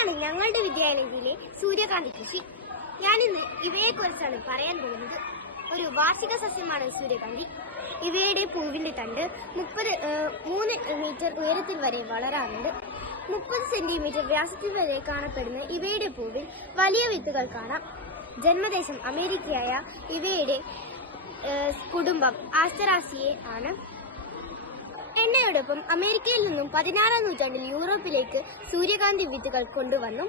ഇതാണ് ഞങ്ങളുടെ വിദ്യാലയത്തിലെ സൂര്യകാന്തി കൃഷി. ഞാനിന്ന് ഇവയെക്കുറിച്ചാണ് പറയാൻ പോകുന്നത്. ഒരു വാർഷിക സസ്യമാണ് സൂര്യകാന്തി. ഇവയുടെ പൂവിന്റെ തണ്ട് 3 മീറ്റർ ഉയരത്തിൽ വരെ വളരാറുണ്ട്. 30 സെന്റിമീറ്റർ വ്യാസത്തിൽ വരെ കാണപ്പെടുന്ന ഇവയുടെ പൂവിൽ വലിയ വിത്തുകൾ കാണാം. ജന്മദേശം അമേരിക്കയായ ഇവയുടെ കുടുംബം ആസ്റ്ററാസിയെ ആണ്. എണ്ണയോടൊപ്പം അമേരിക്കയിൽ നിന്നും 16-ാം നൂറ്റാണ്ടിൽ യൂറോപ്പിലേക്ക് സൂര്യകാന്തി വിത്തുകൾ കൊണ്ടുവന്നു.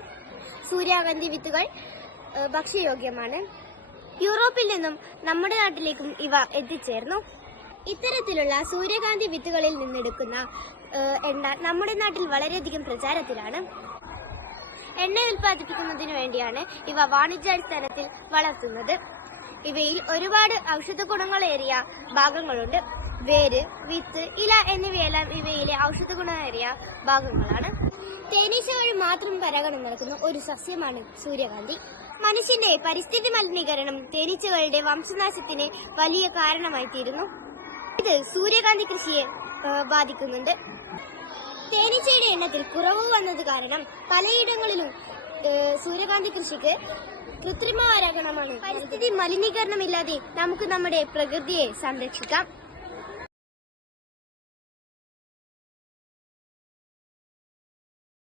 സൂര്യകാന്തി വിത്തുകൾ ഭക്ഷ്യയോഗ്യമാണ്. യൂറോപ്പിൽ നിന്നും നമ്മുടെ നാട്ടിലേക്കും ഇവ എത്തിച്ചേർന്നു. ഇത്തരത്തിലുള്ള സൂര്യകാന്തി വിത്തുകളിൽ നിന്നെടുക്കുന്ന എണ്ണ നമ്മുടെ നാട്ടിൽ വളരെയധികം പ്രചാരത്തിലാണ്. എണ്ണ ഉൽപ്പാദിപ്പിക്കുന്നതിനു വേണ്ടിയാണ് ഇവ വാണിജ്യാടിസ്ഥാനത്തിൽ വളർത്തുന്നത്. ഇവയിൽ ഒരുപാട് ഔഷധ ഗുണങ്ങളേറിയ ഭാഗങ്ങളുണ്ട്. വേര്, വിത്ത്, ഇല എന്നിവയെല്ലാം ഇവയിലെ ഔഷധ ഗുണമേറിയ ഭാഗങ്ങളാണ്. തേനീച്ച വഴി മാത്രം പരാഗണം നടക്കുന്ന ഒരു സസ്യമാണ് സൂര്യകാന്തി. മനുഷ്യന്റെ പരിസ്ഥിതി മലിനീകരണം തേനീച്ചകളുടെ വംശനാശത്തിന് വലിയ കാരണമായി തീരുന്നു. ഇത് സൂര്യകാന്തി കൃഷിയെ ബാധിക്കുന്നുണ്ട്. തേനീച്ചയുടെ എണ്ണത്തിൽ കുറവ് വന്നത് കാരണം പലയിടങ്ങളിലും സൂര്യകാന്തി കൃഷിക്ക് കൃത്രിമ പരാഗണമാണ്. പരിസ്ഥിതി മലിനീകരണമില്ലാതെ നമുക്ക് നമ്മുടെ പ്രകൃതിയെ സംരക്ഷിക്കാം.